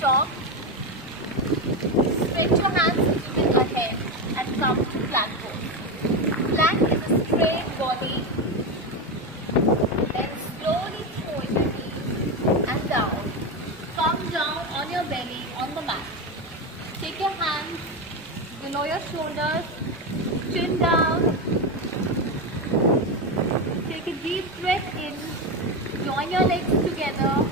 top. Stretch your hands between your head and come to plank pose. Plank is a straight body. Then slowly throw your knees and down. Come down on your belly on the mat. Take your hands below your shoulders, chin down. Take a deep breath in. Join your legs together.